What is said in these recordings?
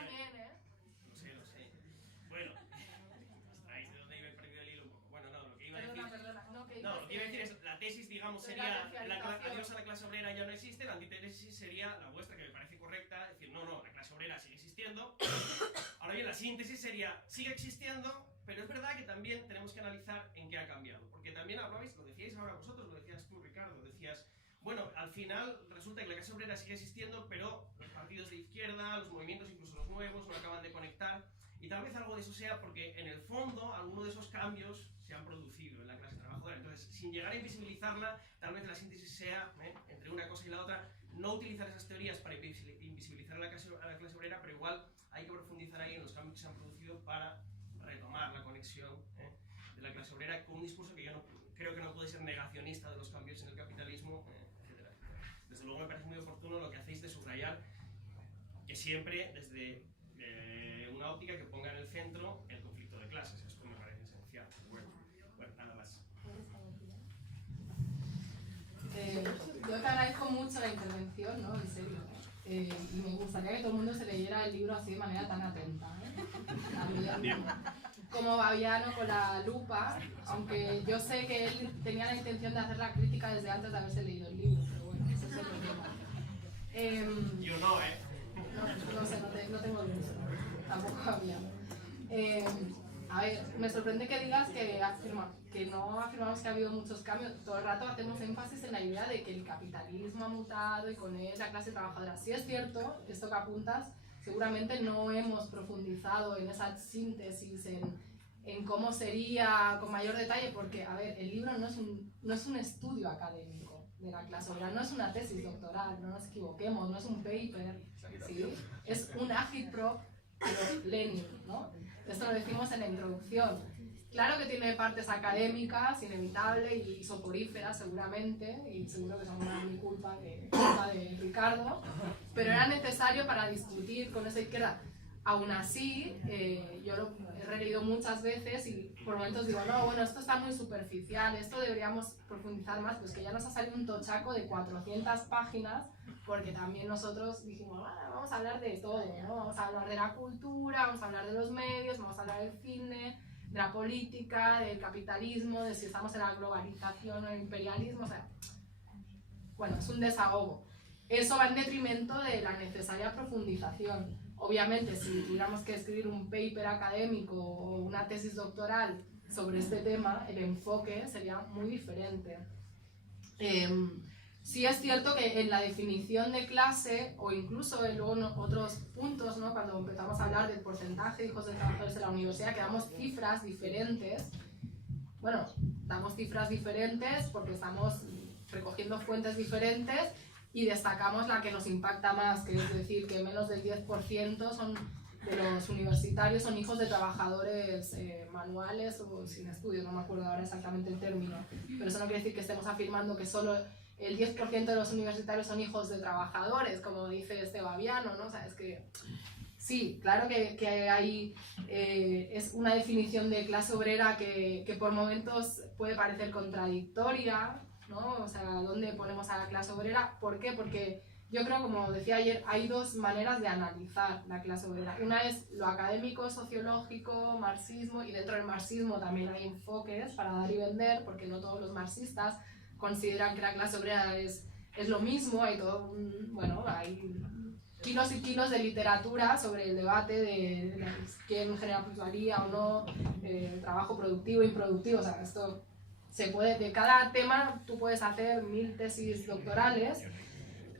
también, ¿eh? Lo sé. Bueno, ¿sabéis de dónde iba perdido el hilo un poco? Bueno, no, lo que iba a decir... Perdona. No, lo que iba a decir es, la tesis, digamos, sería adiós a la clase obrera ya no existe, la antítesis sería la vuestra, que me parece correcta, es decir, no, la clase obrera sigue existiendo. Ahora bien, la síntesis sería, sigue existiendo, pero es verdad que también tenemos que analizar en qué ha cambiado, porque también hablabais, lo decíais ahora vosotros, lo decías tú, Ricardo, decías, bueno, al final resulta que la clase obrera sigue existiendo, pero los partidos de izquierda, los movimientos, incluso los nuevos, no acaban de conectar, y tal vez algo de eso sea porque en el fondo alguno de esos cambios se han producido en la clase trabajadora. Entonces, sin llegar a invisibilizarla, tal vez la síntesis sea, entre una cosa y la otra, no utilizar esas teorías para invisibilizar a la clase obrera, pero igual hay que profundizar ahí en los cambios que se han producido para retomar la conexión de la clase obrera con un discurso que yo no, creo que no puede ser negacionista de los cambios en el capitalismo, etcétera. Desde luego me parece muy oportuno lo que hacéis de subrayar que siempre desde una óptica que ponga en el centro el conflicto de clases. Esto me parece esencial. Bueno, nada más. Yo te agradezco mucho la intervención, ¿no? En serio. Y me gustaría que todo el mundo se leyera el libro así de manera tan atenta, También, como Baviano con la lupa, aunque yo sé que él tenía la intención de hacer la crítica desde antes de haberse leído el libro, pero bueno, ese es otro tema. Yo no, No sé, no tengo el gusto, tampoco había. A ver, me sorprende que digas que no afirmamos que ha habido muchos cambios. Todo el rato hacemos énfasis en la idea de que el capitalismo ha mutado y con él la clase trabajadora. Sí es cierto, esto que apuntas, seguramente no hemos profundizado en esa síntesis, en cómo sería con mayor detalle, porque, a ver, el libro no es un estudio académico de la clase obrera, no es una tesis doctoral, no nos equivoquemos, no es un paper, ¿sí? Es un agitprop a lo Lenin, ¿no? Esto lo decimos en la introducción. Claro que tiene partes académicas, inevitable, y soporíferas seguramente, y seguro que son más mi culpa que culpa de Ricardo, pero era necesario para discutir con esa izquierda. Aún así, yo lo he releído muchas veces y por momentos digo, no, bueno, esto está muy superficial, esto deberíamos profundizar más, pues que ya nos ha salido un tochaco de 400 páginas, porque también nosotros dijimos, vamos a hablar de todo, ¿no? Vamos a hablar de la cultura, vamos a hablar de los medios, vamos a hablar del cine, de la política, del capitalismo, de si estamos en la globalización o en el imperialismo, o sea, bueno, es un desahogo. Eso va en detrimento de la necesaria profundización. Obviamente, si tuviéramos que escribir un paper académico o una tesis doctoral sobre este tema, el enfoque sería muy diferente. Sí es cierto que en la definición de clase, o incluso en luego otros puntos, ¿no? Cuando empezamos a hablar del porcentaje de hijos de trabajadores de la universidad, que damos cifras diferentes. Bueno, damos cifras diferentes porque estamos recogiendo fuentes diferentes y destacamos la que nos impacta más, que es decir, que menos del 10% son de los universitarios son hijos de trabajadores manuales o sin estudios, no me acuerdo ahora exactamente el término, pero eso no quiere decir que estemos afirmando que solo el 10% de los universitarios son hijos de trabajadores, como dice este Baviano, ¿no? O sea, es que sí, claro que hay, es una definición de clase obrera que por momentos puede parecer contradictoria, ¿no? O sea, ¿dónde ponemos a la clase obrera? ¿Por qué? Porque yo creo, como decía ayer, hay dos maneras de analizar la clase obrera. Una es lo académico, sociológico, marxismo, y dentro del marxismo también hay enfoques para dar y vender, porque no todos los marxistas consideran que la clase obrera es lo mismo, hay todo bueno, hay kilos y kilos de literatura sobre el debate de quién genera plusvalía o no, trabajo productivo e improductivo, o sea, esto se puede, de cada tema tú puedes hacer 1000 tesis doctorales,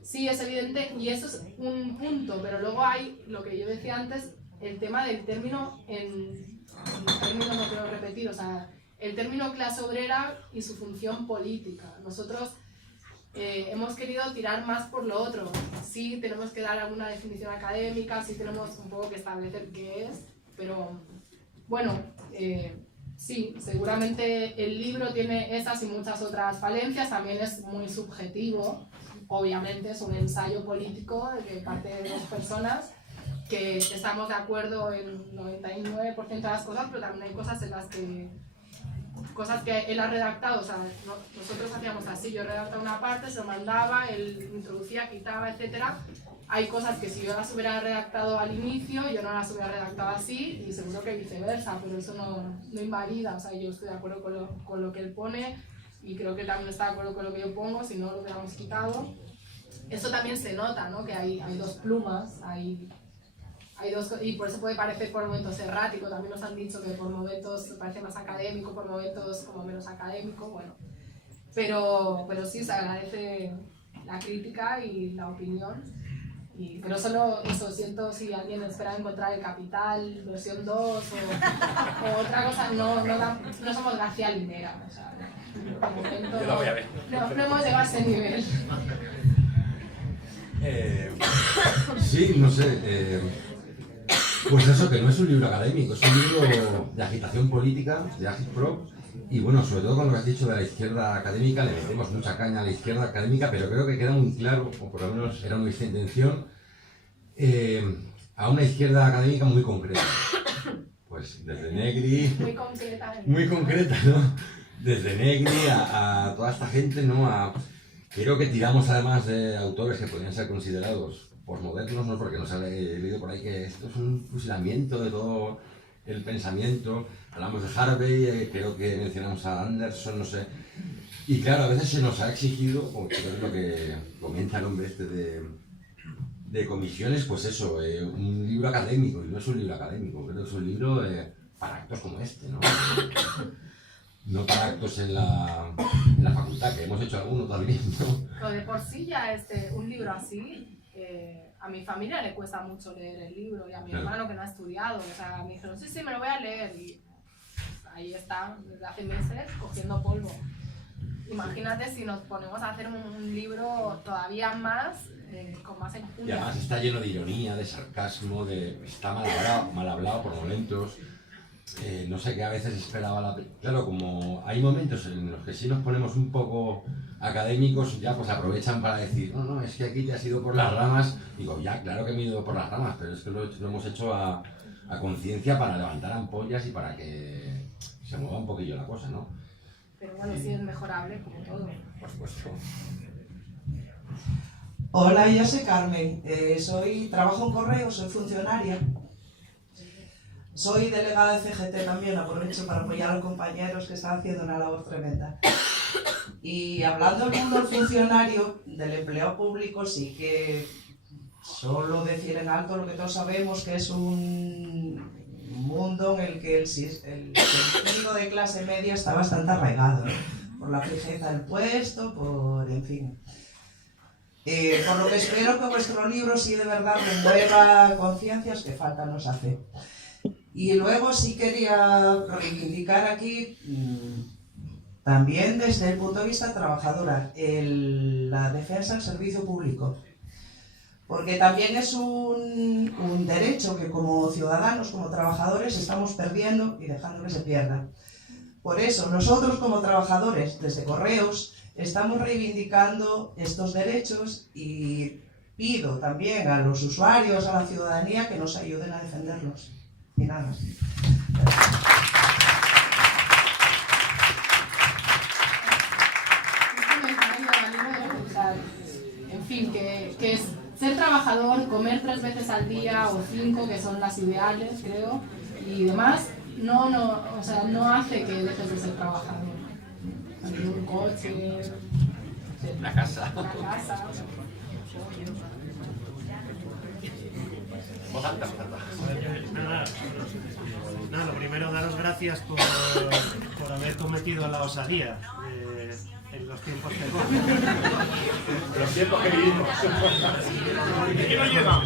sí es evidente, y eso es un punto, pero luego hay, lo que yo decía antes, el tema del término, en términos no quiero repetir, o sea, el término clase obrera y su función política. Nosotros hemos querido tirar más por lo otro. Sí tenemos que dar alguna definición académica, sí tenemos un poco que establecer qué es, pero bueno, sí, seguramente el libro tiene esas y muchas otras falencias, también es muy subjetivo, obviamente es un ensayo político de parte de dos personas que estamos de acuerdo en 99% de las cosas, pero también hay cosas en las que él ha redactado, o sea, nosotros hacíamos así, yo redactaba una parte, se lo mandaba, él introducía, quitaba, etcétera. hay cosas que si yo las hubiera redactado al inicio, yo no las hubiera redactado así, y seguro que viceversa, pero eso no invalida. O sea, yo estoy de acuerdo con lo que él pone, y creo que él también está de acuerdo con lo que yo pongo, si no lo hubiéramos quitado. Eso también se nota, ¿no? Que hay dos plumas, hay dos, y por eso puede parecer por momentos errático. También nos han dicho que por momentos parece más académico, por momentos como menos académico, bueno. Pero sí se agradece la crítica y la opinión. Pero solo eso, siento si alguien espera encontrar El Capital, versión 2 o otra cosa, no somos García Linera, o sea, de momento yo la voy a ver. No hemos llegado a ese nivel. Sí, no sé, pues eso, que no es un libro académico, es un libro de agitación política, de Agitprop, y bueno, sobre todo con lo que has dicho de la izquierda académica, le metemos mucha caña a la izquierda académica, pero creo que queda muy claro, o por lo menos era nuestra intención, a una izquierda académica muy concreta. Pues desde Negri... Muy concreta, ¿no? Desde Negri a toda esta gente, ¿no? Creo que tiramos además de autores que podrían ser considerados posmodernos, ¿no? Porque nos he leído por ahí que esto es un fusilamiento de todo el pensamiento. Hablamos de Harvey, creo que mencionamos a Anderson, no sé. Y claro, a veces se nos ha exigido, porque es lo que comenta el hombre este de comisiones, pues eso, un libro académico, y no es un libro académico, creo que es un libro para actos como este, ¿no? No para actos en la facultad, que hemos hecho alguno también, ¿no? Pero de por sí ya un libro así, a mi familia le cuesta mucho leer el libro, y a mi hermano que no ha estudiado, o sea, me dijeron, sí, me lo voy a leer, y ahí está, desde hace meses, cogiendo polvo. Imagínate si nos ponemos a hacer un libro todavía más, con más enjundia. Y además está lleno de ironía, de sarcasmo, está mal hablado por momentos. No sé qué a veces esperaba la... Claro, como hay momentos en los que sí nos ponemos un poco académicos, ya pues aprovechan para decir, no, es que aquí te has ido por las ramas. Digo, ya, claro que me he ido por las ramas, pero es que lo hemos hecho a conciencia para levantar ampollas y para que se mueva un poquillo la cosa, ¿no? Pero bueno, sí es mejorable, como todo. Por supuesto. Hola, yo soy Carmen, trabajo en Correos, soy funcionaria. Soy delegada de CGT también, aprovecho para apoyar a los compañeros que están haciendo una labor tremenda. Y hablando del mundo del funcionario, del empleo público, sí que solo decir en alto lo que todos sabemos, que es un mundo en el que el sentido de clase media está bastante arraigado, ¿no? Por la fijeza del puesto, en fin. Por lo que espero que vuestro libro sí de verdad remueva conciencias que falta nos hace. Y luego sí quería reivindicar aquí, también desde el punto de vista trabajadora, la defensa del servicio público. Porque también es un derecho que como ciudadanos, como trabajadores, estamos perdiendo y dejando que se pierda. Por eso, nosotros como trabajadores, desde Correos, estamos reivindicando estos derechos y pido también a los usuarios, a la ciudadanía, que nos ayuden a defenderlos. Y nada más. En fin, que es ser trabajador, comer 3 veces al día o 5, que son las ideales, creo, y demás, no hace que dejes de ser trabajador. Un coche, una casa. Nada, lo primero, daros gracias por haber cometido la osadía en los tiempos que corren. Los tiempos que vivimos. ¿Qué nos lleva?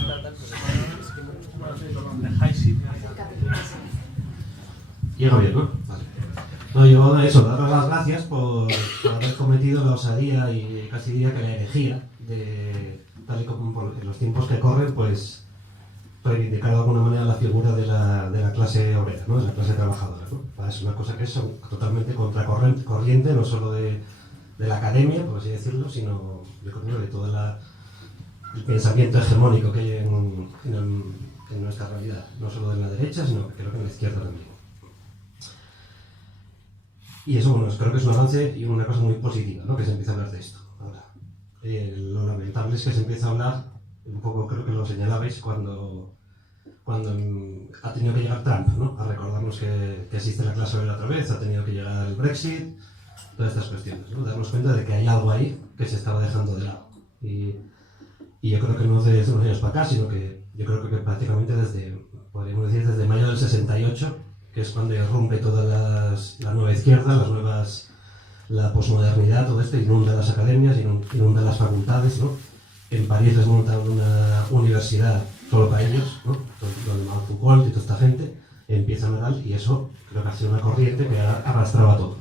Llega bien, ¿no? Vale. No, yo eso, daros las gracias por haber cometido la osadía y casi diría que la herejía de, tal y como en los tiempos que corren, pues reivindicar de alguna manera la figura de la clase obrera, ¿no? De la clase trabajadora, ¿no? Es una cosa que es totalmente contracorriente, no solo de la academia, por así decirlo, sino de todo el pensamiento hegemónico que hay en nuestra realidad, no solo de la derecha, sino creo que en la izquierda también. Y eso, bueno, creo que es un avance y una cosa muy positiva, ¿no? Que se empieza a hablar de esto ahora. Lo lamentable es que se empieza a hablar Un poco creo que lo señalabais cuando ha tenido que llegar Trump, ¿no? A recordarnos que existe la clase obrera otra vez, ha tenido que llegar el Brexit, todas estas cuestiones, ¿no? Darnos cuenta de que hay algo ahí que se estaba dejando de lado. Y yo creo que no desde unos años para acá, sino que yo creo que prácticamente podríamos decir desde mayo del 68, que es cuando irrumpe toda la nueva izquierda, la posmodernidad, todo esto, inunda las academias, inunda las facultades, ¿no? En París les montan una universidad solo para ellos, ¿no? Donde Foucault y toda esta gente empiezan a dar, y eso creo que ha sido una corriente que arrastraba todo.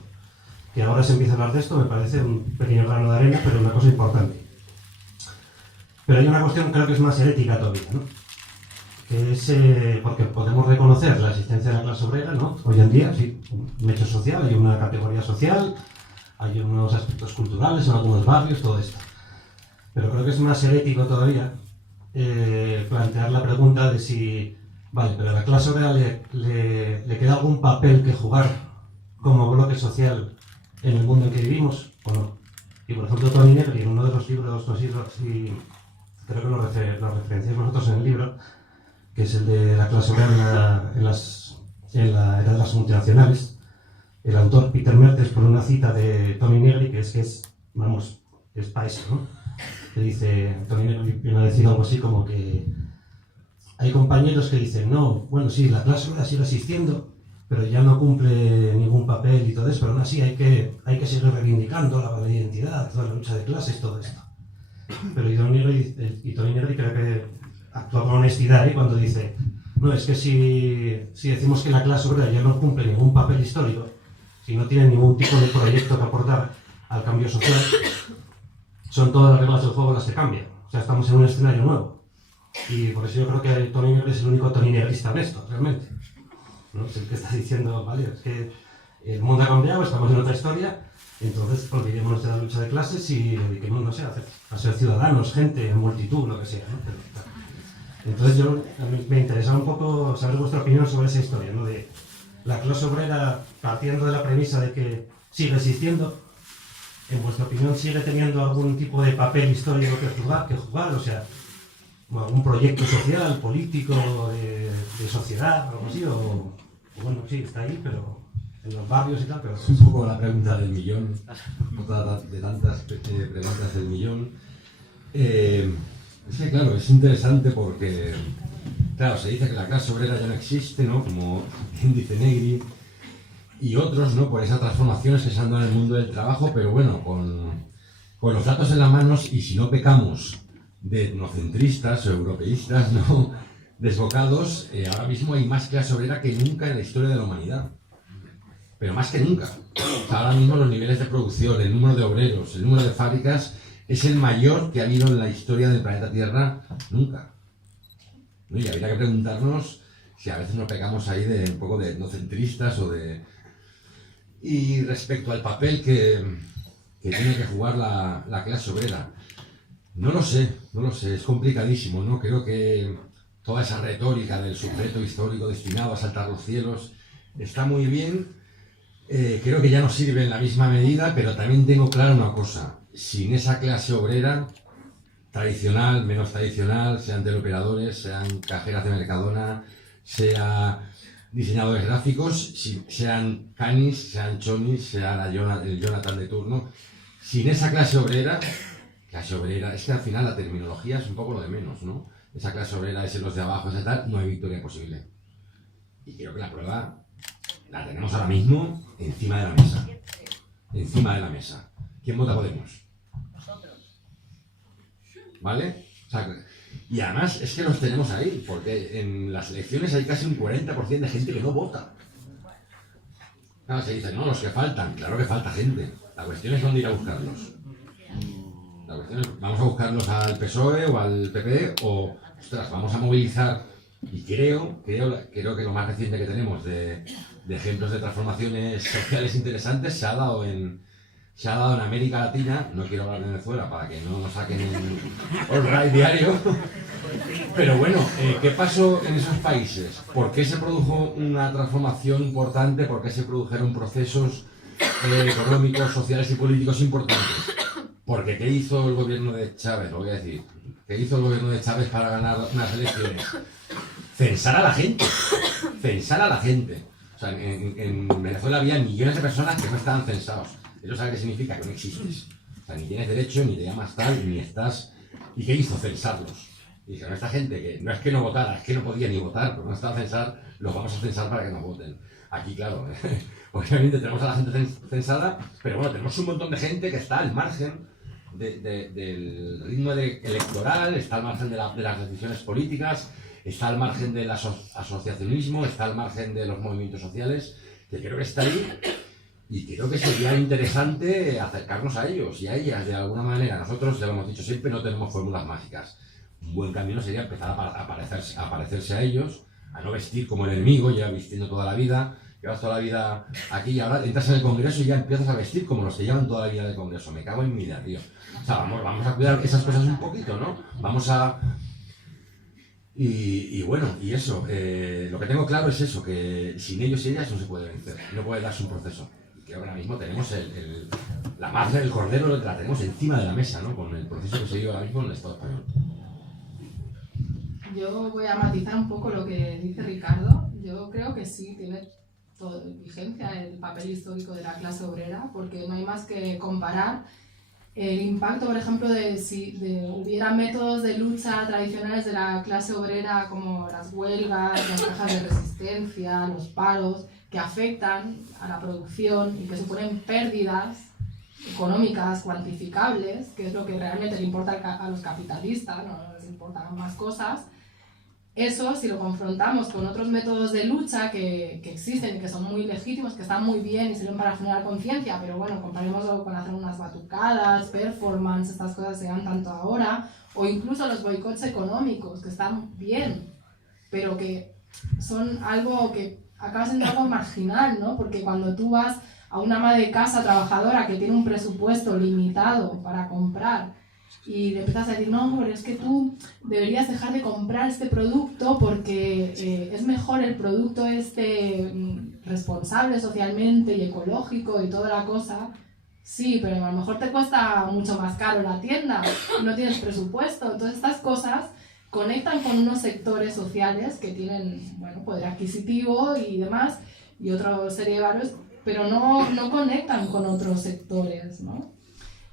Que ahora se empieza a hablar de esto me parece un pequeño grano de arena, pero una cosa importante. Pero hay una cuestión creo que es más herética todavía, ¿no? Que es porque podemos reconocer la existencia de la clase obrera, ¿no? Hoy en día, sí, un hecho social, hay una categoría social, hay unos aspectos culturales en algunos barrios, todo esto. Pero creo que es más herético todavía plantear la pregunta de si, vale, pero a la clase obrera le queda algún papel que jugar como bloque social en el mundo en que vivimos o no. Y por ejemplo, Tony Negri, en uno de los libros, no sé si creo que lo referenciáis vosotros en el libro, que es el de la clase obrera en la era de las multinacionales, el autor Peter Mertes pone una cita de Tony Negri que es para eso, ¿no? Que dice, Tony Negri viene a decir algo así como que hay compañeros que dicen, no, bueno, sí, la clase obrera sigue existiendo, pero ya no cumple ningún papel y todo eso, pero aún así hay que seguir reivindicando la identidad, toda la lucha de clases, todo esto. Pero Tony Negri creo que actúa con honestidad cuando dice, no, es que si decimos que la clase obrera ya no cumple ningún papel histórico, si no tiene ningún tipo de proyecto que aportar al cambio social, son todas las reglas del juego las que cambian. O sea, estamos en un escenario nuevo. Y por eso yo creo que Tony Negri es el único Tony Negrista en esto, realmente, ¿no? Es el que está diciendo, vale, es que el mundo ha cambiado, estamos en otra historia, entonces olvidémonos de la lucha de clases y dediquémonos, no sé, a ser ciudadanos, gente, multitud, lo que sea, ¿no? Entonces a mí me interesa un poco saber vuestra opinión sobre esa historia, ¿no? De la clase obrera, partiendo de la premisa de que sigue existiendo, en vuestra opinión sigue teniendo algún tipo de papel histórico que jugar, o sea, algún proyecto social, político, de sociedad, algo así, o bueno, sí, está ahí, pero en los barrios y tal, pero... Es un poco la pregunta del millón, otra de tantas preguntas del millón. Es que claro, es interesante porque, claro, se dice que la clase obrera ya no existe, ¿no? Como dice Negri, y otros, ¿no? Por esas transformaciones que se han dado en el mundo del trabajo, pero bueno, con los datos en las manos, y si no pecamos de etnocentristas o europeístas, ¿no? Desbocados, ahora mismo hay más clase obrera que nunca en la historia de la humanidad. Pero más que nunca. O sea, ahora mismo los niveles de producción, el número de obreros, el número de fábricas es el mayor que ha habido en la historia del planeta Tierra nunca. ¿No? Y habría que preguntarnos si a veces no pecamos ahí de un poco de etnocentristas o de... Y respecto al papel que tiene que jugar la clase obrera, no lo sé, es complicadísimo, ¿no? Creo que toda esa retórica del sujeto histórico destinado a saltar los cielos está muy bien, creo que ya no sirve en la misma medida, pero también tengo claro una cosa, sin esa clase obrera, tradicional, menos tradicional, sean teleoperadores, sean cajeras de Mercadona, sean diseñadores gráficos, sean canis, sean chonis, sea el Jonathan de turno, sin esa clase obrera, es que al final la terminología es un poco lo de menos, ¿no? Esa clase obrera es en los de abajo, esa tal, no hay victoria posible. Y creo que la prueba la tenemos ahora mismo encima de la mesa. Encima de la mesa. ¿Quién vota Podemos? Nosotros. ¿Vale? O sea, y además es que los tenemos ahí, porque en las elecciones hay casi un 40% de gente que no vota. Claro, se dice, no, los que faltan. Claro que falta gente. La cuestión es dónde ir a buscarlos. La cuestión es, ¿vamos a buscarlos al PSOE o al PP? O, ostras, vamos a movilizar. Y creo que lo más reciente que tenemos de ejemplos de transformaciones sociales interesantes se ha dado en América Latina. No quiero hablar de Venezuela para que no nos saquen en All Right Diario. Pero bueno, ¿qué pasó en esos países? ¿Por qué se produjo una transformación importante? ¿Por qué se produjeron procesos económicos, sociales y políticos importantes? Porque ¿qué hizo el gobierno de Chávez? Lo voy a decir. que hizo el gobierno de Chávez para ganar unas elecciones? Censar a la gente. Censar a la gente. O sea, en Venezuela había millones de personas que no estaban censados. ¿Eso sabe qué significa? Que no existes. O sea, ni tienes derecho, ni te llamas tal, ni estás... ¿Y qué hizo? Censarlos. Y dijeron, esta gente que no es que no votara, es que no podía ni votar, pero no estaba censar, los vamos a censar para que nos voten. Aquí, claro, obviamente tenemos a la gente censada, pero bueno, tenemos un montón de gente que está al margen del ritmo electoral, está al margen de las decisiones políticas, está al margen del asociacionismo, está al margen de los movimientos sociales, que creo que está ahí. Y creo que sería interesante acercarnos a ellos y a ellas de alguna manera. Nosotros, ya lo hemos dicho siempre, no tenemos fórmulas mágicas. Un buen camino sería empezar a parecerse a ellos, a no vestir como el enemigo, ya vistiendo toda la vida, llevas toda la vida aquí y ahora entras en el Congreso y ya empiezas a vestir como los que llevan toda la vida del Congreso. Me cago en mi vida, tío. O sea, vamos a cuidar esas cosas un poquito, ¿no? Vamos a... Y bueno, y eso, lo que tengo claro es eso, que sin ellos y ellas no se puede vencer, no puede darse un proceso. Que ahora mismo tenemos la marcha del cordero, la tenemos encima de la mesa, ¿no? Con el proceso que se lleva ahora mismo en el Estado español. Yo voy a matizar un poco lo que dice Ricardo. Yo creo que sí, tiene vigencia el papel histórico de la clase obrera, porque no hay más que comparar el impacto, por ejemplo, de si hubiera métodos de lucha tradicionales de la clase obrera como las huelgas, las cajas de resistencia, los paros, que afectan a la producción y que suponen pérdidas económicas cuantificables, que es lo que realmente le importa a los capitalistas, no les importan más cosas. Eso, si lo confrontamos con otros métodos de lucha que existen y que son muy legítimos, que están muy bien y sirven para generar conciencia, pero bueno, comparémoslo con hacer unas batucadas, performance, estas cosas se dan tanto ahora, o incluso los boicots económicos, que están bien, pero que son algo que acaba siendo algo marginal, ¿no? Porque cuando tú vas a una ama de casa trabajadora que tiene un presupuesto limitado para comprar, y le empiezas a decir, no, pero es que tú deberías dejar de comprar este producto porque es mejor el producto responsable socialmente y ecológico y toda la cosa. Sí, pero a lo mejor te cuesta mucho más caro la tienda y no tienes presupuesto. Entonces estas cosas conectan con unos sectores sociales que tienen, bueno, poder adquisitivo y demás, y otra serie de valores, pero no conectan con otros sectores, ¿no?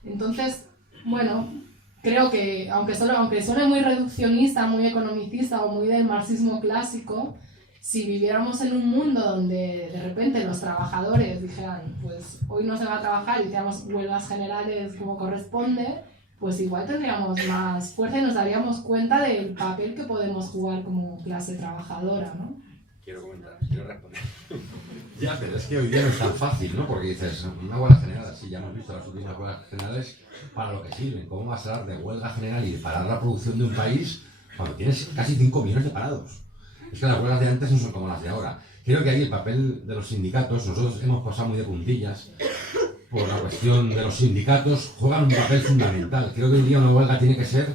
Entonces, bueno, creo que, aunque suene muy reduccionista, muy economicista o muy del marxismo clásico, si viviéramos en un mundo donde de repente los trabajadores dijeran, pues hoy no se va a trabajar y hiciéramos huelgas generales como corresponde, pues igual tendríamos más fuerza y nos daríamos cuenta del papel que podemos jugar como clase trabajadora, ¿no? Quiero comentar, quiero responder. Ya, pero es que hoy día no es tan fácil, ¿no? Porque dices, una huelga general, sí, ya hemos visto las últimas huelgas generales para lo que sirven. ¿Cómo vas a hablar de huelga general y de parar la producción de un país cuando tienes casi 5 millones de parados? Es que las huelgas de antes no son como las de ahora. Creo que ahí el papel de los sindicatos, nosotros hemos pasado muy de puntillas por la cuestión de los sindicatos, juegan un papel fundamental. Creo que hoy día una huelga tiene que ser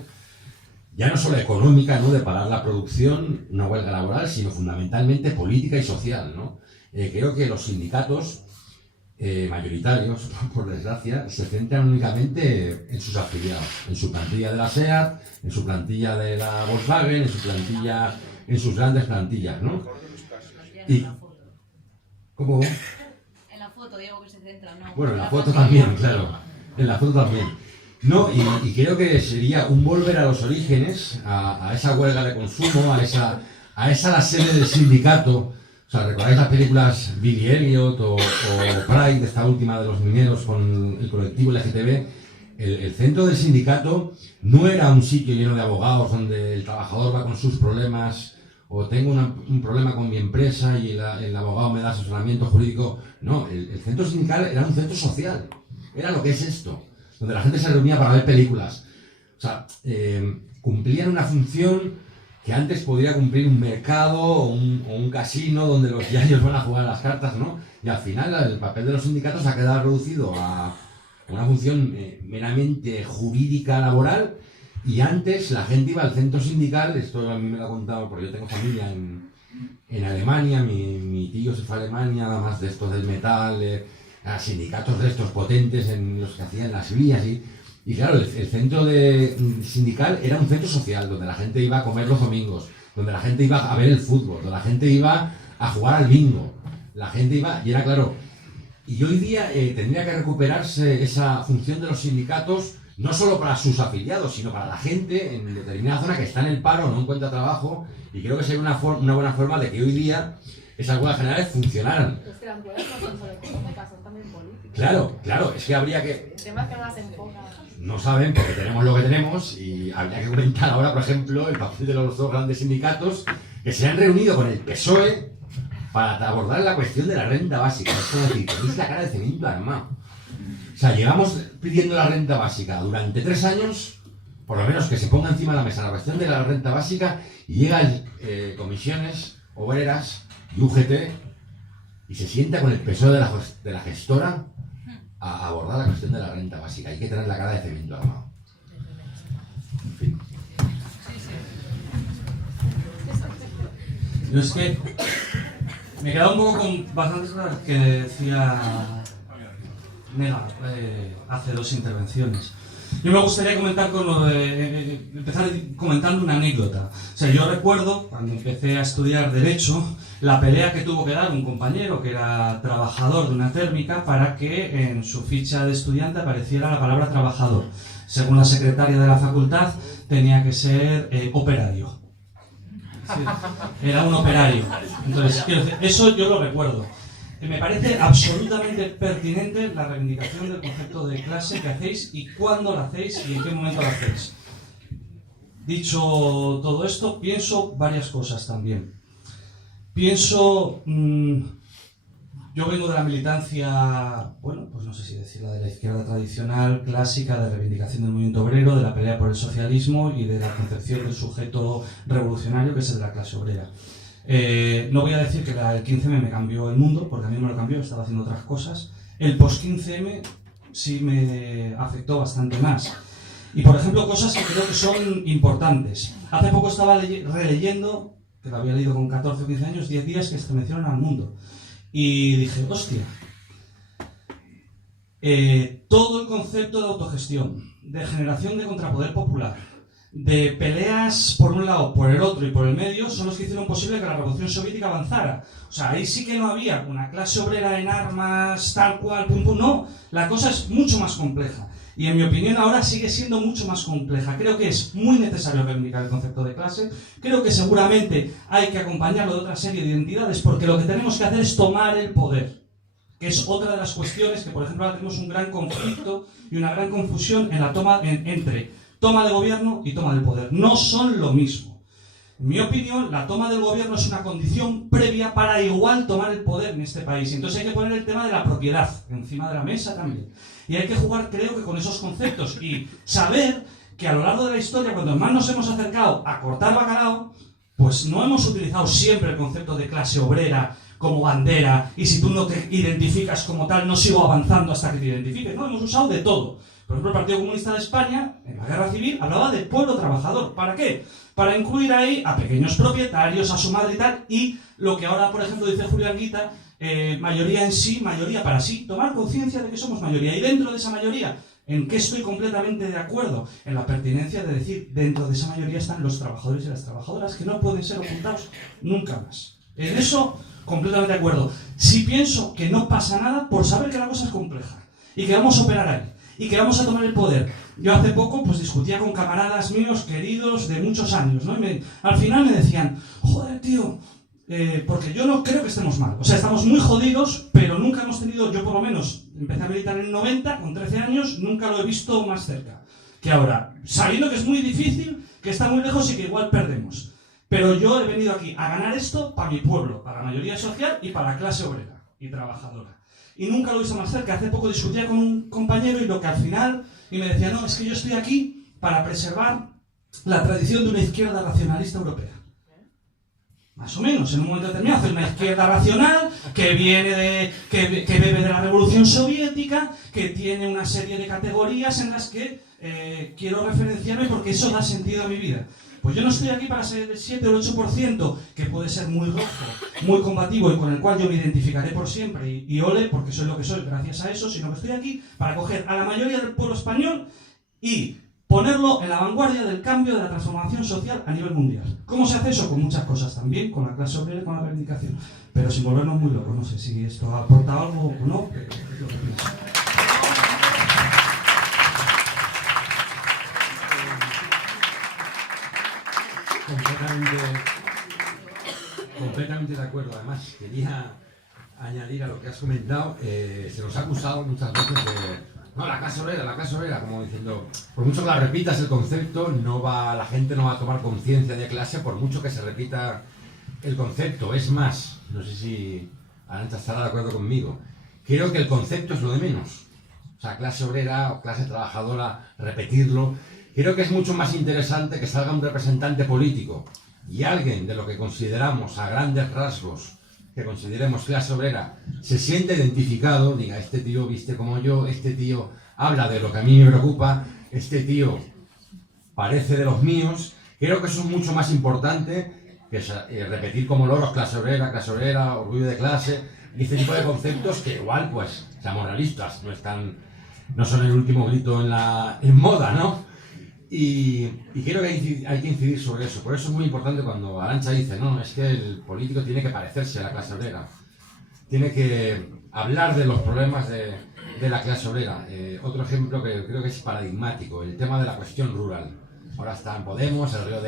ya no solo económica, ¿no?, de parar la producción, una huelga laboral, sino fundamentalmente política y social, ¿no? Creo que los sindicatos mayoritarios, por desgracia, se centran únicamente en sus afiliados, en su plantilla de la SEAT, en su plantilla de la Volkswagen, en sus grandes plantillas, ¿no? Y, ¿cómo? En la foto digo que se centra, ¿no? Bueno, en la foto también, claro. En la foto también. No, y creo que sería un volver a los orígenes, a esa huelga de consumo, a esa la sede del sindicato. O sea, ¿recordáis las películas Billy Elliot o Pride, esta última de los mineros con el colectivo LGTB? El centro del sindicato no era un sitio lleno de abogados donde el trabajador va con sus problemas o tengo un problema con mi empresa y el abogado me da asesoramiento jurídico. No, el centro sindical era un centro social. Era lo que es esto, donde la gente se reunía para ver películas. O sea, cumplían una función que antes podría cumplir un mercado o un casino donde los yayos van a jugar a las cartas, ¿no? Y al final el papel de los sindicatos ha quedado reducido a una función meramente jurídica laboral, y antes la gente iba al centro sindical, esto a mí me lo ha contado porque yo tengo familia en Alemania, mi tío se fue a Alemania, nada más de estos del metal, a sindicatos de estos potentes en los que hacían las vías, y Y claro, el centro sindical era un centro social, donde la gente iba a comer los domingos, donde la gente iba a ver el fútbol, donde la gente iba a jugar al bingo. La gente iba, y era claro. Y hoy día tendría que recuperarse esa función de los sindicatos, no solo para sus afiliados, sino para la gente en determinada zona que está en el paro, no encuentra trabajo, y creo que sería una buena forma de que hoy día esas huelgas generales funcionaran. Es que las huelgas no son solo económicas, son también políticas. Claro, es que habría que... El tema es que no las enfocan. No saben porque tenemos lo que tenemos y habría que comentar ahora, por ejemplo, el papel de los dos grandes sindicatos que se han reunido con el PSOE para abordar la cuestión de la renta básica. Es como decir, tenéis la cara de cemento armado. O sea, llevamos pidiendo la renta básica durante 3 años, por lo menos que se ponga encima de la mesa la cuestión de la renta básica, y llegan comisiones obreras y UGT y se sienta con el PSOE de la gestora a abordar la cuestión de la renta básica. Hay que tener la cara de cemento armado. En fin. Yo es que me he quedado un poco con bastantes cosas que decía Nega hace 2 intervenciones. Yo me gustaría comentar empezar comentando una anécdota. O sea, yo recuerdo, cuando empecé a estudiar Derecho, la pelea que tuvo que dar un compañero que era trabajador de una térmica para que en su ficha de estudiante apareciera la palabra trabajador. Según la secretaria de la facultad, tenía que ser operario. Sí, era un operario. Entonces, quiero decir, eso yo lo recuerdo. Me parece absolutamente pertinente la reivindicación del concepto de clase que hacéis y cuándo lo hacéis y en qué momento lo hacéis. Dicho todo esto, pienso varias cosas también. Pienso, yo vengo de la militancia, bueno, pues no sé si decirla, de la izquierda tradicional, clásica, de reivindicación del movimiento obrero, de la pelea por el socialismo y de la concepción del sujeto revolucionario que es el de la clase obrera. No voy a decir que el 15M me cambió el mundo, porque a mí me lo cambió, estaba haciendo otras cosas. El post-15M sí me afectó bastante más. Y, por ejemplo, cosas que creo que son importantes. Hace poco estaba releyendo, que lo había leído con 14 o 15 años, 10 días que estremecieron al mundo. Y dije, hostia, todo el concepto de autogestión, de generación de contrapoder popular, de peleas por un lado, por el otro y por el medio, son los que hicieron posible que la revolución soviética avanzara. O sea, ahí sí que no había una clase obrera en armas, tal cual, pum pum, no. La cosa es mucho más compleja. Y en mi opinión ahora sigue siendo mucho más compleja. Creo que es muy necesario reivindicar el concepto de clase. Creo que seguramente hay que acompañarlo de otra serie de identidades, porque lo que tenemos que hacer es tomar el poder, que es otra de las cuestiones que, por ejemplo, ahora tenemos un gran conflicto y una gran confusión en la entre toma de gobierno y toma del poder. No son lo mismo. En mi opinión, la toma del gobierno es una condición previa para igual tomar el poder en este país. Y entonces hay que poner el tema de la propiedad encima de la mesa también. Y hay que jugar, creo que, con esos conceptos y saber que a lo largo de la historia, cuando más nos hemos acercado a cortar bacalao, pues no hemos utilizado siempre el concepto de clase obrera como bandera, y si tú no te identificas como tal, no sigo avanzando hasta que te identifiques. No, hemos usado de todo. Por ejemplo, el Partido Comunista de España, en la Guerra Civil, hablaba del pueblo trabajador. ¿Para qué? Para incluir ahí a pequeños propietarios, a su madre y tal, y lo que ahora, por ejemplo, dice Julián Guita, mayoría en sí, mayoría para sí, tomar conciencia de que somos mayoría. Y dentro de esa mayoría, ¿en qué estoy completamente de acuerdo? En la pertinencia de decir, dentro de esa mayoría están los trabajadores y las trabajadoras, que no pueden ser ocultados nunca más. En eso, completamente de acuerdo. Si pienso que no pasa nada por saber que la cosa es compleja y que vamos a operar ahí y que vamos a tomar el poder. Yo hace poco pues discutía con camaradas míos queridos de muchos años, ¿no? Y al final me decían, joder, tío, porque yo no creo que estemos mal. O sea, estamos muy jodidos, pero nunca hemos tenido, yo por lo menos, empecé a militar en el 90, con 13 años, nunca lo he visto más cerca que ahora. Sabiendo que es muy difícil, que está muy lejos y que igual perdemos. Pero yo he venido aquí a ganar esto para mi pueblo, para la mayoría social y para la clase obrera y trabajadora. Y nunca lo he visto más cerca. Hace poco discutía con un compañero y lo que al final, y me decía, no, es que yo estoy aquí para preservar la tradición de una izquierda racionalista europea. Más o menos, en un momento determinado, hace una izquierda racional que viene que bebe de la Revolución Soviética, que tiene una serie de categorías en las que quiero referenciarme porque eso da sentido a mi vida. Pues yo no estoy aquí para ser el 7 o el 8%, que puede ser muy rojo, muy combativo y con el cual yo me identificaré por siempre y ole, porque soy lo que soy gracias a eso, sino que estoy aquí para coger a la mayoría del pueblo español y ponerlo en la vanguardia del cambio, de la transformación social a nivel mundial. ¿Cómo se hace eso? Con muchas cosas también, con la clase obrera y con la reivindicación. Pero sin volvernos muy locos, no sé si esto aporta algo o no, pero es lo que pienso. Completamente de acuerdo. Además, quería añadir a lo que has comentado, se nos ha acusado muchas veces de no, la clase obrera, como diciendo, por mucho que la repitas el concepto, la gente no va a tomar conciencia de clase por mucho que se repita el concepto. Es más, no sé si Arantxa estará de acuerdo conmigo, creo que el concepto es lo de menos. O sea, clase obrera o clase trabajadora, repetirlo, creo que es mucho más interesante que salga un representante político y alguien de lo que consideramos a grandes rasgos, que consideremos clase obrera, se siente identificado, diga, este tío viste como yo, este tío habla de lo que a mí me preocupa, este tío parece de los míos. Creo que eso es mucho más importante que repetir como loros clase obrera, orgullo de clase, y este tipo de conceptos que igual, pues, seamos realistas, no son el último grito en moda, ¿no? Y creo que hay que incidir sobre eso. Por eso es muy importante cuando Arantxa dice, no, es que el político tiene que parecerse a la clase obrera. Tiene que hablar de los problemas de la clase obrera. Otro ejemplo que creo que es paradigmático, el tema de la cuestión rural. Ahora está en Podemos, el río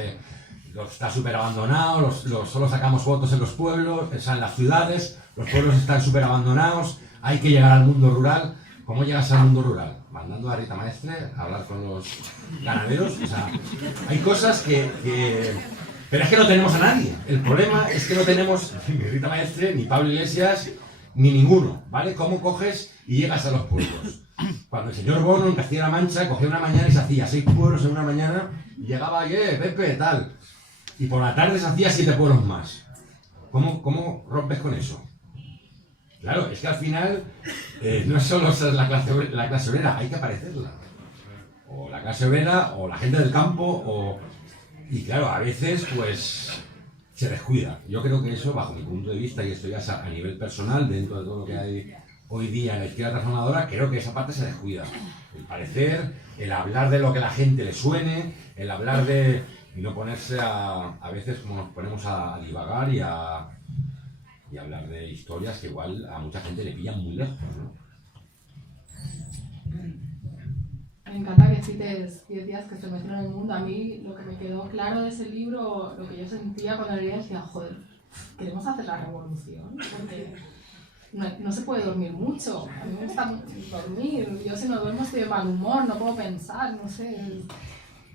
está súper abandonado, solo sacamos votos en los pueblos, en las ciudades, los pueblos están súper abandonados, hay que llegar al mundo rural. ¿Cómo llegas al mundo rural? Mandando a Rita Maestre a hablar con los ganaderos. O sea, hay cosas que... Pero es que no tenemos a nadie. El problema es que no tenemos ni Rita Maestre, ni Pablo Iglesias, ni ninguno, ¿vale? ¿Cómo coges y llegas a los pueblos? Cuando el señor Bono en Castilla-La Mancha cogía una mañana y se hacía 6 pueblos en una mañana y llegaba, Pepe, tal. Y por la tarde se hacía 7 pueblos más. ¿Cómo rompes con eso? Claro, es que al final no es solo ser la clase obrera, hay que parecerla. O la clase obrera, o la gente del campo, y claro, a veces pues se descuida. Yo creo que eso, bajo mi punto de vista, y esto ya es a nivel personal, dentro de todo lo que hay hoy día en la izquierda transformadora, creo que esa parte se descuida. El parecer, el hablar de lo que a la gente le suene, el hablar de... y no ponerse a veces como nos ponemos a divagar y hablar de historias que igual a mucha gente le pillan muy lejos, ¿no? Me encanta que cites 10 días que se metieron en el mundo. A mí lo que me quedó claro de ese libro, lo que yo sentía cuando lo leía, decía, joder, queremos hacer la revolución, porque no se puede dormir mucho. A mí me gusta dormir, yo si no duermo estoy de mal humor, no puedo pensar, no sé.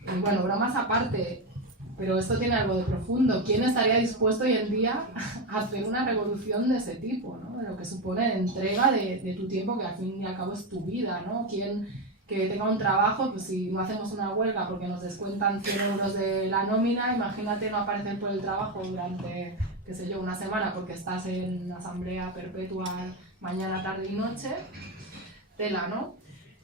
Y bueno, bromas aparte, pero esto tiene algo de profundo. ¿Quién estaría dispuesto hoy en día a hacer una revolución de ese tipo, ¿no? De lo que supone la entrega de tu tiempo, que al fin y al cabo es tu vida, ¿no? ¿Quién que tenga un trabajo, pues si no hacemos una huelga porque nos descuentan 100 euros de la nómina, imagínate no aparecer por el trabajo durante, qué sé yo, una semana porque estás en asamblea perpetua mañana, tarde y noche, tela, ¿no?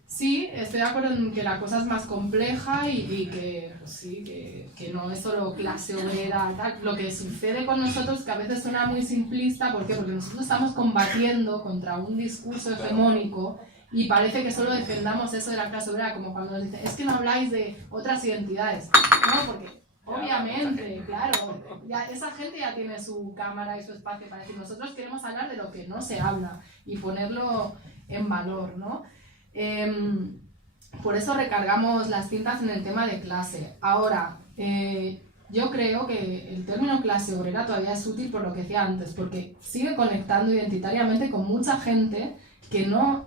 Sí, estoy de acuerdo en que la cosa es más compleja y que, pues sí, que no es solo clase obrera, tal. Lo que sucede con nosotros que a veces suena muy simplista, ¿por qué? Porque nosotros estamos combatiendo contra un discurso hegemónico y parece que solo defendamos eso de la clase obrera, como cuando nos dicen, es que no habláis de otras identidades. No, porque obviamente, claro, ya, esa gente ya tiene su cámara y su espacio para decir, nosotros queremos hablar de lo que no se habla y ponerlo en valor, ¿no? Por eso recargamos las tintas en el tema de clase. Ahora, yo creo que el término clase obrera todavía es útil por lo que decía antes, porque sigue conectando identitariamente con mucha gente que no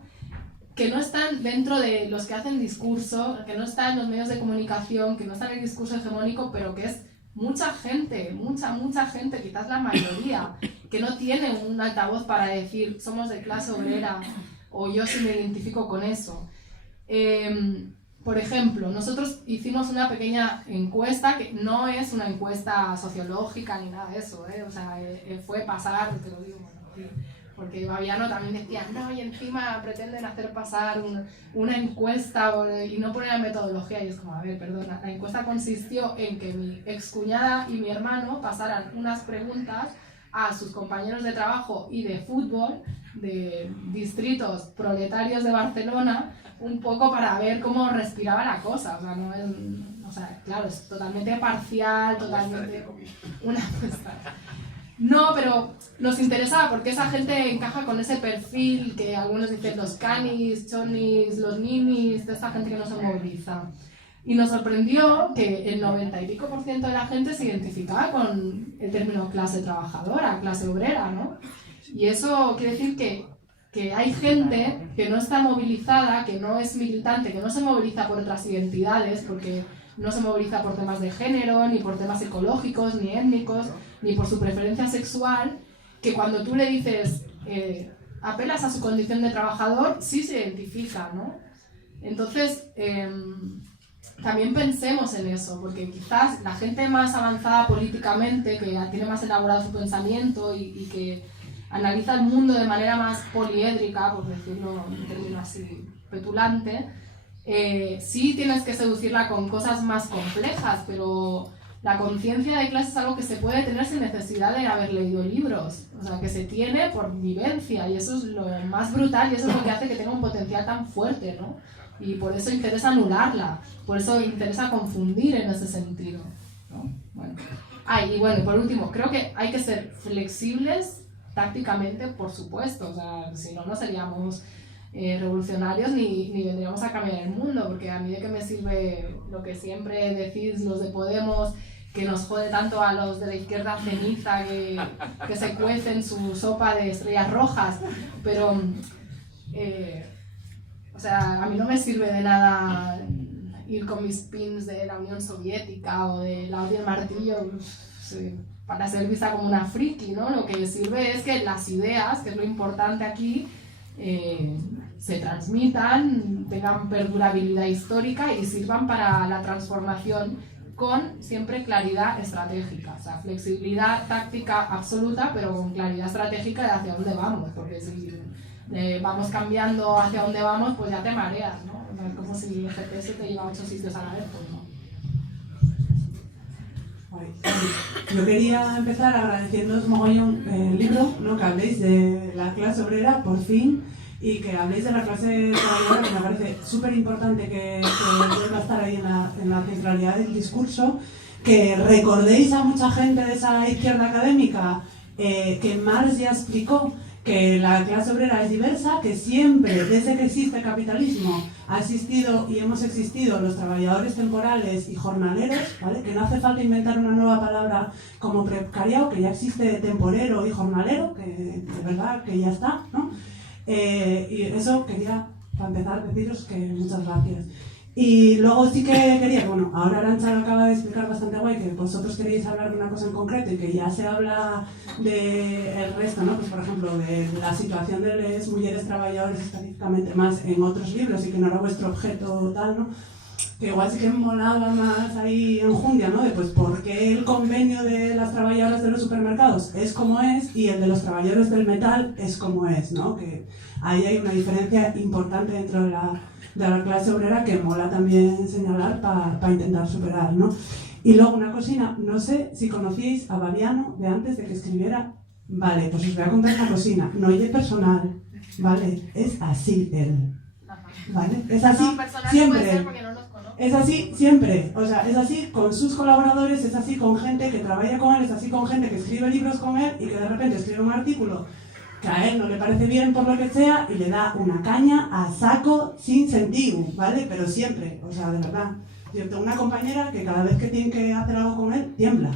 están dentro de los que hacen discurso, que no están en los medios de comunicación, que no están en el discurso hegemónico, pero que es mucha gente, mucha gente, quizás la mayoría, que no tiene un altavoz para decir somos de clase obrera o yo sí me identifico con eso. Por ejemplo, nosotros hicimos una pequeña encuesta, que no es una encuesta sociológica ni nada de eso, o sea, fue pasar, te lo digo, bueno, porque Babiano también decía, no, y encima pretenden hacer pasar una encuesta y no poner la metodología, y es como, a ver, perdona, la encuesta consistió en que mi excuñada y mi hermano pasaran unas preguntas a sus compañeros de trabajo y de fútbol de distritos proletarios de Barcelona, un poco para ver cómo respiraba la cosa. O sea, no es, o sea, claro, es totalmente parcial, totalmente una muestra. No, pero nos interesaba porque esa gente encaja con ese perfil que algunos dicen los canis, chonis, los ninis, toda esta gente que no se moviliza. Y nos sorprendió que el 90 y pico % de la gente se identificaba con el término clase trabajadora, clase obrera, ¿no? Y eso quiere decir que hay gente que no está movilizada, que no es militante, que no se moviliza por otras identidades, porque no se moviliza por temas de género, ni por temas ecológicos, ni étnicos, ni por su preferencia sexual, que cuando tú le dices, apelas a su condición de trabajador, sí se identifica, ¿no? Entonces, también pensemos en eso, porque quizás la gente más avanzada políticamente, que tiene más elaborado su pensamiento y que analiza el mundo de manera más poliédrica, por decirlo en términos así petulante, sí tienes que seducirla con cosas más complejas, pero la conciencia de clase es algo que se puede tener sin necesidad de haber leído libros, o sea, que se tiene por vivencia, y eso es lo más brutal y eso es lo que hace que tenga un potencial tan fuerte, ¿no? Y por eso interesa anularla, por eso interesa confundir en ese sentido, ¿no? Bueno. Y bueno, por último, creo que hay que ser flexibles tácticamente, por supuesto, o sea, si no, no seríamos revolucionarios ni vendríamos a cambiar el mundo, porque a mí de qué me sirve lo que siempre decís los de Podemos, que nos jode tanto a los de la izquierda ceniza que se cuecen su sopa de estrellas rojas, pero o sea, a mí no me sirve de nada ir con mis pins de la Unión Soviética o de la Audi el martillo para ser vista como una friki, ¿no? Lo que sirve es que las ideas, que es lo importante aquí, se transmitan, tengan perdurabilidad histórica y sirvan para la transformación con siempre claridad estratégica, o sea, flexibilidad táctica absoluta, pero con claridad estratégica de hacia dónde vamos, porque si vamos cambiando hacia dónde vamos, pues ya te mareas, ¿no? O sea, es como si el GPS te lleva a 8 sitios a la vez, pues no. Yo quería empezar agradeciéndoos mogollón el libro, ¿no? Que habléis de la clase obrera, por fin, y que habléis de la clase trabajadora, que me parece súper importante que vuelva a estar ahí en la centralidad del discurso, que recordéis a mucha gente de esa izquierda académica que Marx ya explicó que la clase obrera es diversa, que siempre, desde que existe el capitalismo, ha existido y hemos existido los trabajadores temporales y jornaleros, ¿vale? Que no hace falta inventar una nueva palabra como precariado, que ya existe temporero y jornalero, que de verdad que ya está, ¿no? Y eso quería, para empezar, deciros que muchas gracias. Y luego sí que quería, bueno, ahora Arantxa acaba de explicar bastante guay que vosotros queréis hablar de una cosa en concreto y que ya se habla del resto, ¿no? Pues por ejemplo, de la situación de las mujeres trabajadoras específicamente más en otros libros y que no era vuestro objeto tal, ¿no? Que igual sí que molaba más ahí enjundia, ¿no? De pues por qué el convenio de las trabajadoras de los supermercados es como es y el de los trabajadores del metal es como es, ¿no? Que ahí hay una diferencia importante dentro de la clase obrera que mola también señalar para intentar superar, ¿no? Y luego una cosina, no sé si conocíais a Baviano de antes de que escribiera. Vale, pues os voy a contar una cosina, no oye personal, ¿vale? Es así él, ¿vale? Es así siempre. Es así siempre, o sea, es así con sus colaboradores, es así con gente que trabaja con él, es así con gente que escribe libros con él y que de repente escribe un artículo que a él no le parece bien por lo que sea y le da una caña a saco sin sentido, ¿vale? Pero siempre, o sea, de verdad. Yo tengo una compañera que cada vez que tiene que hacer algo con él, tiembla.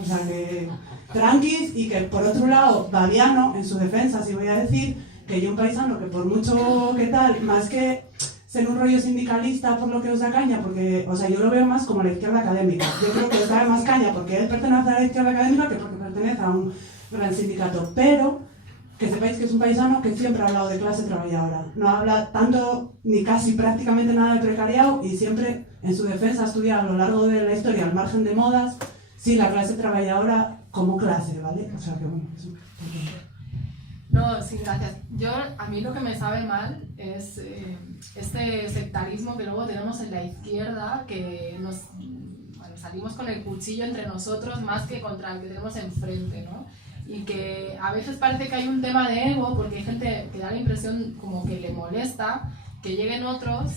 O sea, que tranquis y que por otro lado, Baviano, en su defensa, sí voy a decir, que yo un paisano que por mucho que tal, más que ser un rollo sindicalista por lo que os da caña, porque, o sea, yo lo veo más como la izquierda académica. Yo creo que os da más caña porque él pertenece a la izquierda académica que porque pertenece a un gran sindicato. Pero que sepáis que es un paisano que siempre ha hablado de clase trabajadora. No habla tanto ni casi prácticamente nada de precariado y siempre en su defensa ha estudiado a lo largo de la historia, al margen de modas, sí, la clase trabajadora como clase, ¿vale? O sea que bueno, eso. No, sí, gracias. A mí lo que me sabe mal es este sectarismo que luego tenemos en la izquierda, que salimos con el cuchillo entre nosotros más que contra el que tenemos enfrente, ¿no? y que a veces parece que hay un tema de ego, porque hay gente que da la impresión como que le molesta que lleguen otros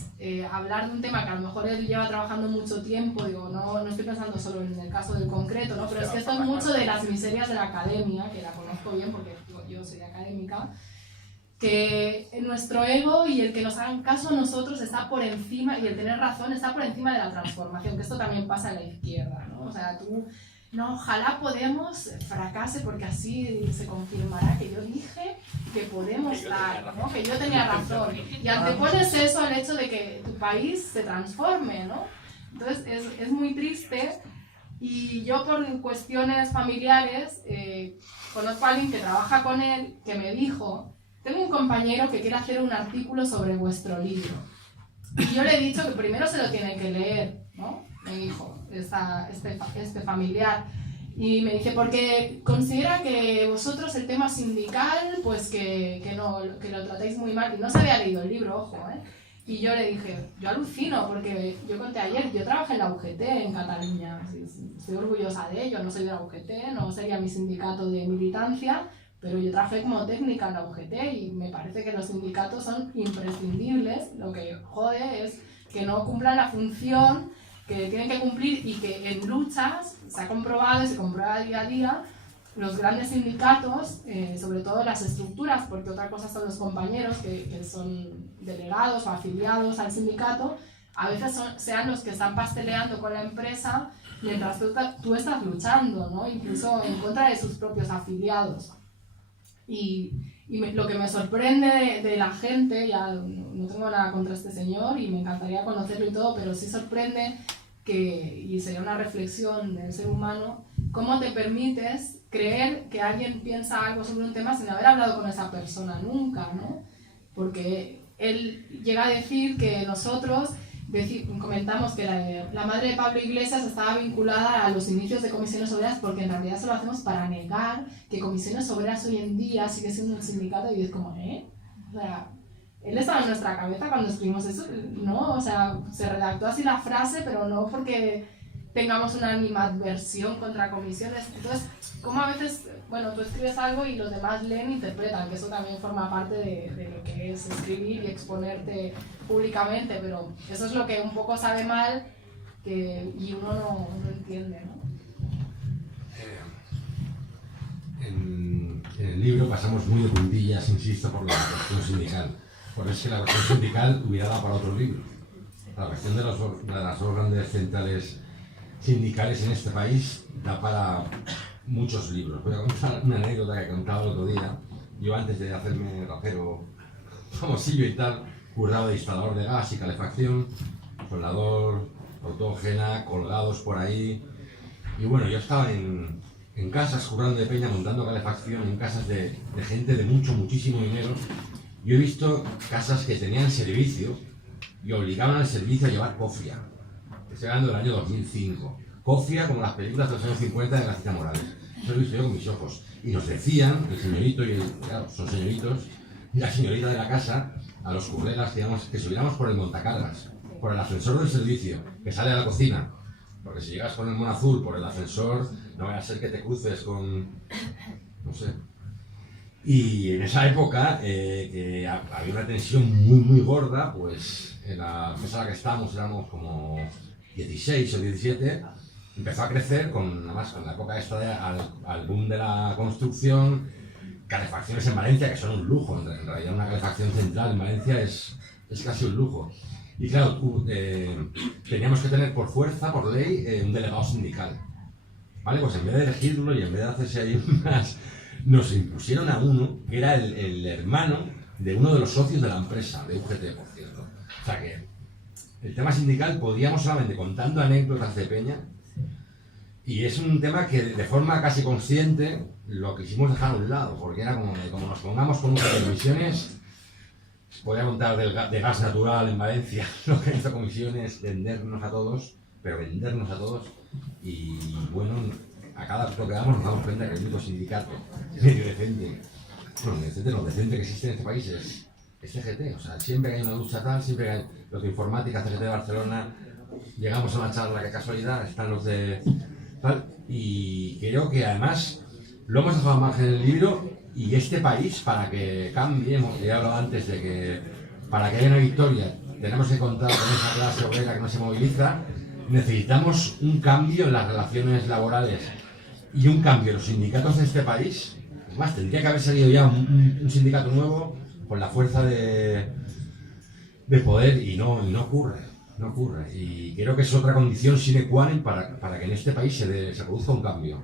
a hablar de un tema que a lo mejor él lleva trabajando mucho tiempo. Digo, no estoy pensando solo en el caso del concreto, ¿no? Pero es que esto es mucho de las miserias de la academia, que la conozco bien porque yo soy académica, que nuestro ego y el que nos hagan caso a nosotros está por encima, y el tener razón está por encima de la transformación, que esto también pasa en la izquierda, ¿no? O sea, ojalá Podemos fracase porque así se confirmará que yo dije que Podemos tal, ¿no? Que yo tenía razón. Y antepones eso al hecho de que tu país se transforme, ¿no? Entonces es muy triste, y yo por cuestiones familiares conozco a alguien que trabaja con él que me dijo: tengo un compañero que quiere hacer un artículo sobre vuestro libro. Y yo le he dicho que primero se lo tiene que leer, ¿no? Me dijo este familiar. Y me dice, porque considera que vosotros el tema sindical, pues que lo tratáis muy mal. Y no se había leído el libro, ojo, ¿eh? Y yo le dije, yo alucino, porque yo conté ayer, yo trabajé en la UGT en Cataluña. Estoy orgullosa de ello, no soy de la UGT, no sería mi sindicato de militancia, pero yo trabajé como técnica en la UGT y me parece que los sindicatos son imprescindibles. Lo que jode es que no cumplan la función que tienen que cumplir, y que en luchas se ha comprobado y se comprueba día a día, los grandes sindicatos, sobre todo las estructuras, porque otra cosa son los compañeros que son delegados o afiliados al sindicato, a veces sean los que están pasteleando con la empresa mientras tú estás luchando, ¿no? Incluso en contra de sus propios afiliados. Lo que me sorprende de la gente, ya no tengo nada contra este señor y me encantaría conocerlo y todo, pero sí sorprende y sería una reflexión del ser humano, cómo te permites creer que alguien piensa algo sobre un tema sin haber hablado con esa persona nunca, ¿no? Porque él llega a decir que nosotros comentamos que la madre de Pablo Iglesias estaba vinculada a los inicios de Comisiones Obreras, porque en realidad eso lo hacemos para negar que Comisiones Obreras hoy en día sigue siendo un sindicato, y es como, O sea, él estaba en nuestra cabeza cuando escribimos eso, ¿no? O sea, se redactó así la frase, pero no porque tengamos una animadversión contra comisiones. Entonces, como a veces, bueno, tú escribes algo y los demás leen e interpretan, que eso también forma parte de lo que es escribir y exponerte públicamente, pero eso es lo que un poco sabe mal y uno no entiende, ¿no? En el libro pasamos muy de puntillas, insisto, por la cuestión sindical. Por eso la cuestión sindical hubiera dado para otro libro. La cuestión de las dos grandes centrales sindicales en este país da para muchos libros. Voy a contar una anécdota que he contado el otro día. Yo, antes de hacerme rapero famosillo y tal, curraba de instalador de gas y calefacción, soldador, autógena, colgados por ahí. Y bueno, yo estaba en casas currando de peña, montando calefacción, en casas de gente de muchísimo dinero. Yo he visto casas que tenían servicio y obligaban al servicio a llevar cofia. Estoy hablando del año 2005. Cofia como las películas de los años 50 de García Morales. Eso lo he visto yo con mis ojos. Y nos decían, el señorito claro, son señoritos, y la señorita de la casa, a los currelas, digamos, que subiéramos por el montacargas, por el ascensor del servicio, que sale a la cocina. Porque si llegas con el mono azul por el ascensor, no vaya a ser que te cruces con... no sé. Y en esa época, que había una tensión muy gorda, pues en la empresa en la que estábamos, éramos como 16 o 17, empezó a crecer además con la época esta al boom de la construcción, calefacciones en Valencia, que son un lujo. En realidad una calefacción central en Valencia es casi un lujo. Y claro, teníamos que tener por fuerza, por ley, un delegado sindical. ¿Vale? Pues en vez de elegirlo y en vez de hacerse ahí nos impusieron a uno que era el hermano de uno de los socios de la empresa, de UGT, por cierto. O sea que el tema sindical podíamos solamente contando anécdotas de peña, y es un tema que de forma casi consciente lo quisimos dejar a un lado, porque era como nos pongamos con unas comisiones. Podría contar de gas natural en Valencia, lo que hizo Comisiones, vendernos a todos, y bueno, a cada rato que damos nos damos cuenta que el único sindicato medio decente, decente que existe en este país es CGT. O sea, siempre que hay una lucha tal, siempre que hay los de informática, CGT de Barcelona, llegamos a una charla, que casualidad, están los de tal, y creo que además Lo hemos dejado a margen en el libro y este país, para que cambie, hemos hablado antes de que para que haya una victoria tenemos que contar con esa clase obrera que no se moviliza, necesitamos un cambio en las relaciones laborales y un cambio en los sindicatos de este país. Además, tendría que haber salido ya un sindicato nuevo con la fuerza de poder y no ocurre. No ocurre. Y creo que es otra condición sine qua non para que en este país se produzca un cambio.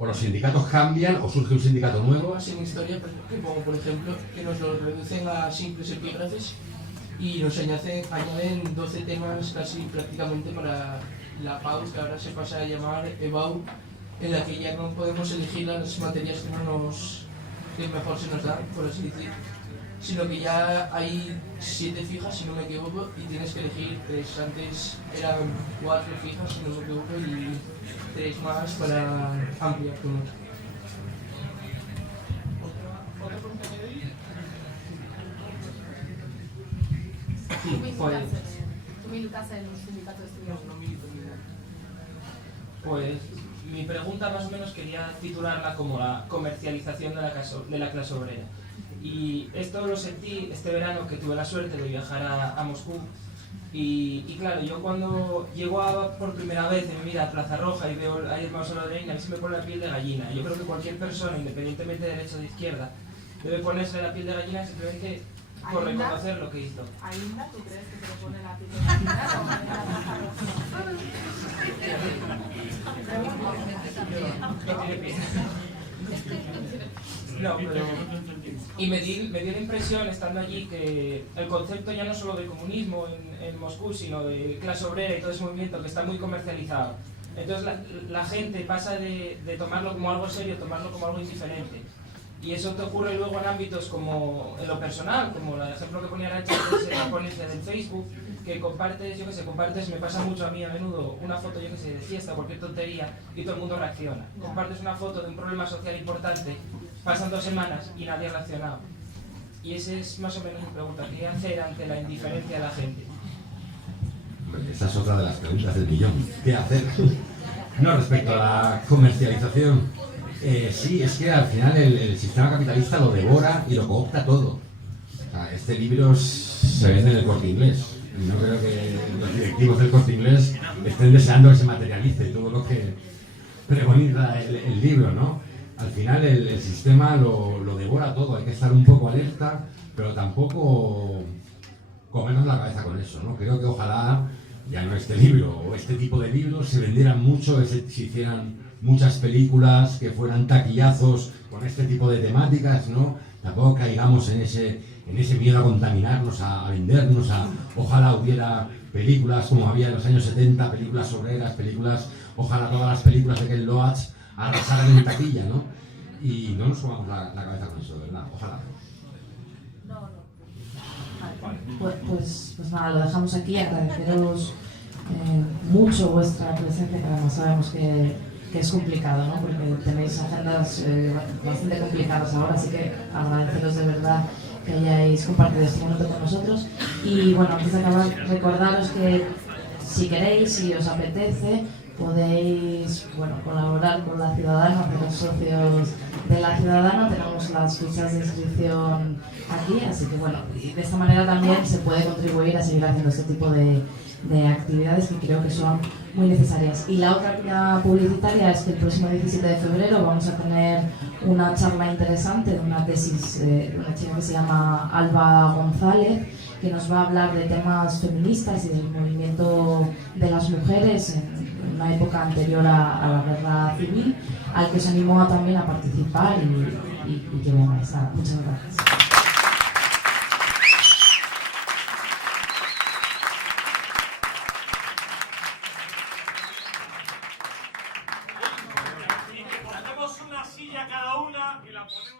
O los sindicatos cambian o surge un sindicato nuevo. Así en historia, como por ejemplo, que nos lo reducen a simples epígrafes y nos añaden 12 temas casi prácticamente para la PAU, que ahora se pasa a llamar EBAU, en la que ya no podemos elegir las materias que mejor se nos dan, por así decir, sino que ya hay 7 fijas, si no me equivoco, y tienes que elegir 3. Antes eran 4 fijas, si no me equivoco, y 3 más para ampliar con otra. ¿Otra pregunta que hay? ¿Tú militas en un sindicato de estudiantes? No milito. Pues mi pregunta más o menos quería titularla como la comercialización de la clase obrera. Y esto lo sentí este verano que tuve la suerte de viajar a Moscú. Y claro, yo cuando llego por primera vez en mi vida a Plaza Roja y veo ahí el mausoleo de Lenin, a mí se me pone la piel de gallina. Yo creo que cualquier persona, independientemente de derecha o de izquierda, debe ponerse la piel de gallina simplemente por reconocer lo que hizo. ¿Ainda tú crees que se le pone la piel de gallina o en la Plaza Roja? No, pero... Y me dio la impresión, estando allí, que el concepto ya no solo de comunismo en Moscú, sino de clase obrera y todo ese movimiento que está muy comercializado. Entonces la gente pasa de tomarlo como algo serio a tomarlo como algo indiferente. Y eso te ocurre luego en ámbitos como en lo personal, como el ejemplo que ponía Arancha en la ponencia del Facebook, que compartes, me pasa mucho a mí a menudo, una foto, yo que sé, de fiesta, cualquier tontería, y todo el mundo reacciona. Compartes una foto de un problema social importante, pasan 2 semanas y nadie ha reaccionado. Y esa es más o menos mi pregunta, ¿qué hacer ante la indiferencia de la gente? Esa es otra de las preguntas del millón. ¿Qué hacer? No, respecto a la comercialización, sí, es que al final el sistema capitalista lo devora y lo coopta todo. O sea, este libro se vende en el Corte Inglés. No creo que los directivos del Corte Inglés estén deseando que se materialice todo lo que preconiza el libro, ¿no? Al final el sistema lo devora todo, hay que estar un poco alerta, pero tampoco comernos la cabeza con eso, ¿no? Creo que ojalá ya no este libro o este tipo de libros se vendieran mucho, se hicieran muchas películas que fueran taquillazos con este tipo de temáticas, ¿no? Tampoco caigamos en ese miedo a contaminarnos, a vendernos, ojalá hubiera películas como había en los años 70, películas obreras, ojalá todas las películas de Ken Loach arrasaran en taquilla, ¿no? Y no nos comamos la cabeza con eso, ¿verdad? Ojalá. Pues nada, lo dejamos aquí, agradeceros mucho vuestra presencia, que además sabemos que es complicado, ¿no? Porque tenéis agendas bastante complicadas ahora, así que agradeceros de verdad que hayáis compartido este momento con nosotros. Y bueno, antes de acabar, recordaros que si queréis, si os apetece, podéis colaborar con La Ciudadana, haceros socios de La Ciudadana. Tenemos las fichas de inscripción aquí, así que y de esta manera también se puede contribuir a seguir haciendo este tipo de actividades que creo que son muy necesarias. Y la otra vía publicitaria es que el próximo 17 de febrero vamos a tener una charla interesante de una tesis de una chica que se llama Alba González, que nos va a hablar de temas feministas y del movimiento de las mujeres en una época anterior a la guerra civil, al que os animo también a participar y que vengáis. Muchas gracias. Hacemos una silla cada una y la ponemos.